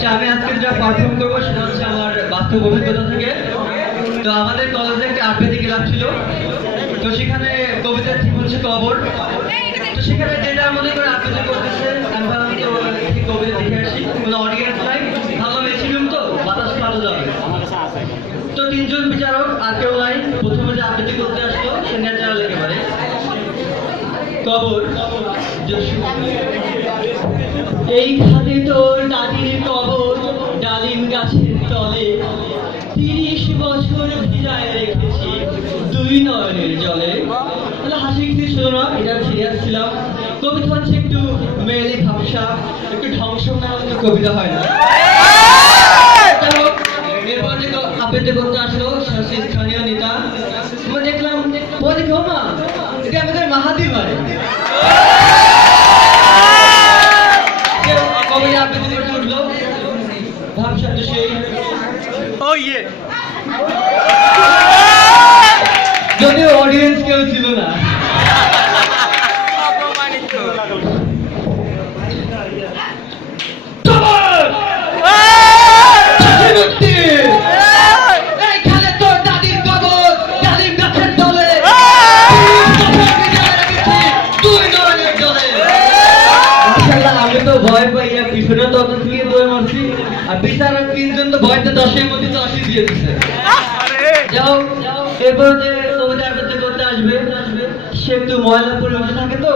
আচ্ছা, আমি আজকে যা পারফর্ম করবো সেটা হচ্ছে আমার বাস্তব অভিজ্ঞতা থেকে। তো আমাদের কলেজে একটা আবৃত্তি ক্লাব ছিল, তো সেখানে কবিতার থিম হচ্ছে কবর। তো সেখানে যেটা মনে করে আবৃত্তি করতেছে, আমি ভাবলাম তো একটি কবিতা দেখে আসি, কোনো অডিয়েন্স নাই, ভালো মেশিনুম তো বাতাস পাওয়া যাবে। তো তিনজন বিচারক আর কেউ নাই, প্রথমে যে আবৃত্তি করতে আসলো সে ন্যাচারাল একেবারে। কবর এইখানে তোর দাদির কবর, ডালিম গাছের তলে ৩০ বছর ভিজায় রেখেছি দুই নয়নের জলে। তাহলে হাসি কিছু ছিল না, এটা সিরিয়াস ছিলাম। কবিতা হচ্ছে একটু মেয়েলি ভাবসা, একটু ধ্বংস না হলে কবিতা হয় না। এরপর যে আবৃত্তি করতে আসলো স্থানীয় নেতা, আমরা দেখলাম বলে কেউ না, এটা আমাদের মাহাদির বাড়ি। কবিতা আবৃত্তি করতে উঠলো, ভাবসা তো সেই যদিও অডিয়েন্স কেউ ছিল না। আমি তো ভয় পাইয়া পিছনে তত দিয়ে দৌড় মারছি, আর বিচারক তিনজন তো ভয়তে 10-এর মধ্যে 10-ই দিয়ে দিচ্ছে। যাও এরপর যে কবিতা আবৃত্তি করতে আসবে সে একটু ময়লা পরিবেশে থাকে, তো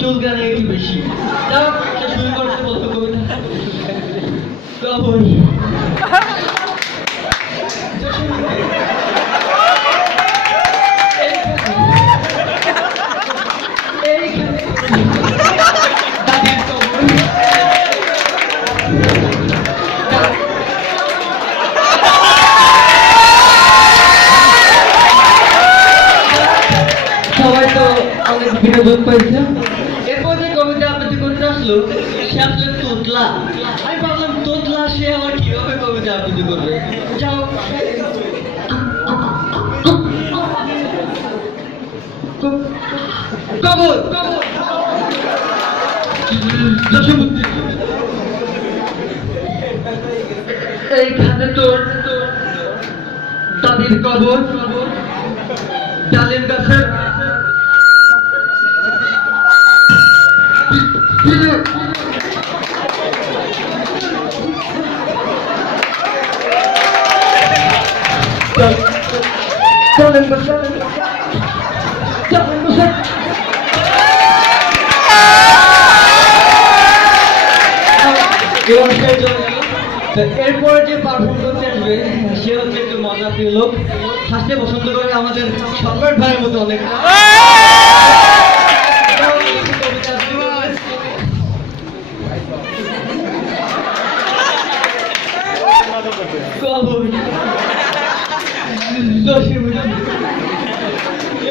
চুল গানে একটু বেশি। যাও সে শুরু করতে বলতো কবিতা কবর। সবাই তো অনেক বিনোদন পাইছে। এরপর যে কবিতা আবৃত্তি করতে আসলো সে আসলে তোতলা। আমি ভাবলাম তোতলা সে আমার কিভাবে কবিতা আবৃত্তি করবে। যাও কবর এইখানে তোর দাদির কবর, ডালিম গাছের এরপরে যে পারফর্ম করতে আসবে সে হচ্ছে একটু মজা প্রিয় লোক, হাসতে পছন্দ করে আমাদের সম্রাট ভাইয়ের মতো অনেক।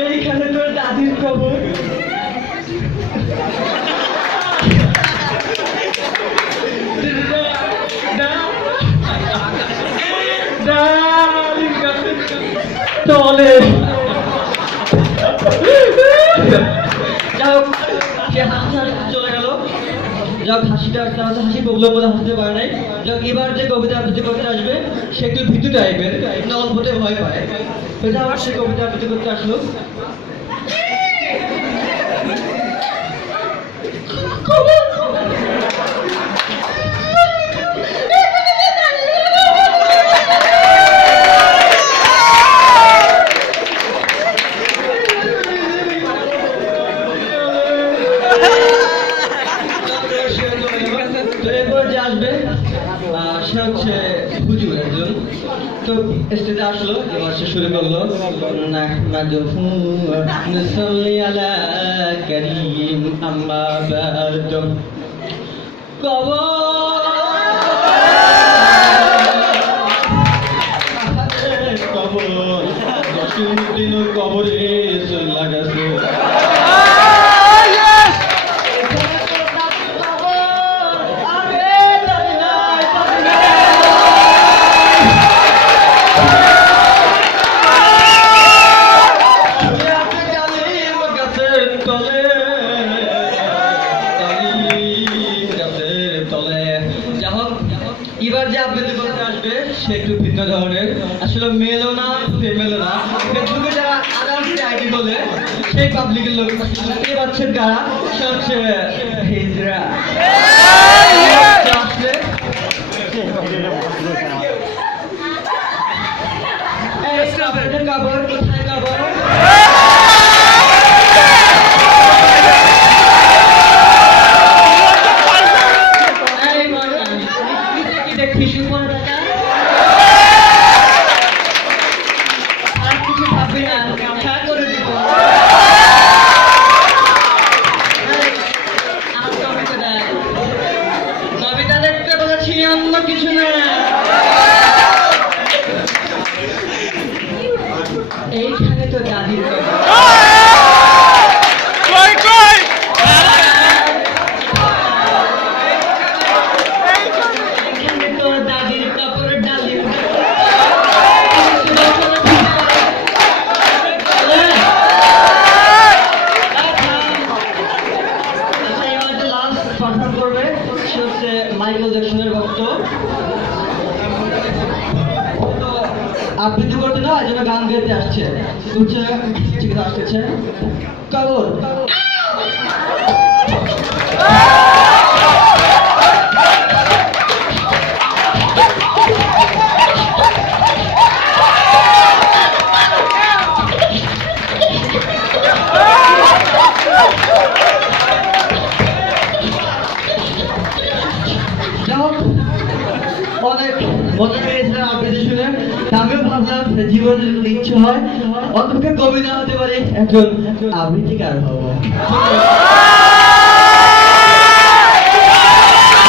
এইখানে তোর দাদির কবর, তলে যাও সে হাসি চলে গেল। যাক হাসিটা হাসি প্রবলেম বলে হাসতে পারে নাই। যাক এবার যে কবিতা আবৃত্তি করতে আসবে সে একটু ভীতু টাইপের, অল্পতে ভয় পায়। এটা আবার সে কবিতা আবৃত্তি করতে আসলো। এরপর যে আসবে সে হচ্ছে হুজুর একজন, তো স্টেজে আসলো, এবার সে শুরু করলো নাহমাদুহু ওয়া নুসাল্লি আলা কারীম আম্মা বা'দ। কবরে চলে গেছে। এবার যে আবৃত্তি করতে আসবে সে একটু ভিন্ন ধরনের, আসলে মেলও না ফিমেলও না। ফেসবুকে যারা আদার্স আইডি বলে সেই পাবলিকের লোক বুঝতে পারছেন কারা, সে হচ্ছে হিজরা। আসলে এই কাপড় কোথায় কাপড়? কিছু না, এইখানে তো দাদির দাদির কাপড় ডালি করবে, সে হচ্ছে মাইকেল জ্যাকসনের ভক্ত। আবৃত্তি করতে না, এই জন্য গান গাইতে আসছে, বুঝছে? ঠিক আছে, আসতেছে কাবর। অনেক মজা পেয়েছিলাম আবৃত্তি শুনে। আমিও ভাবলাম জীবনে যদি ইচ্ছে হয় অন্তত কবি না হতে পারে একজন আবৃত্তিকার হবো।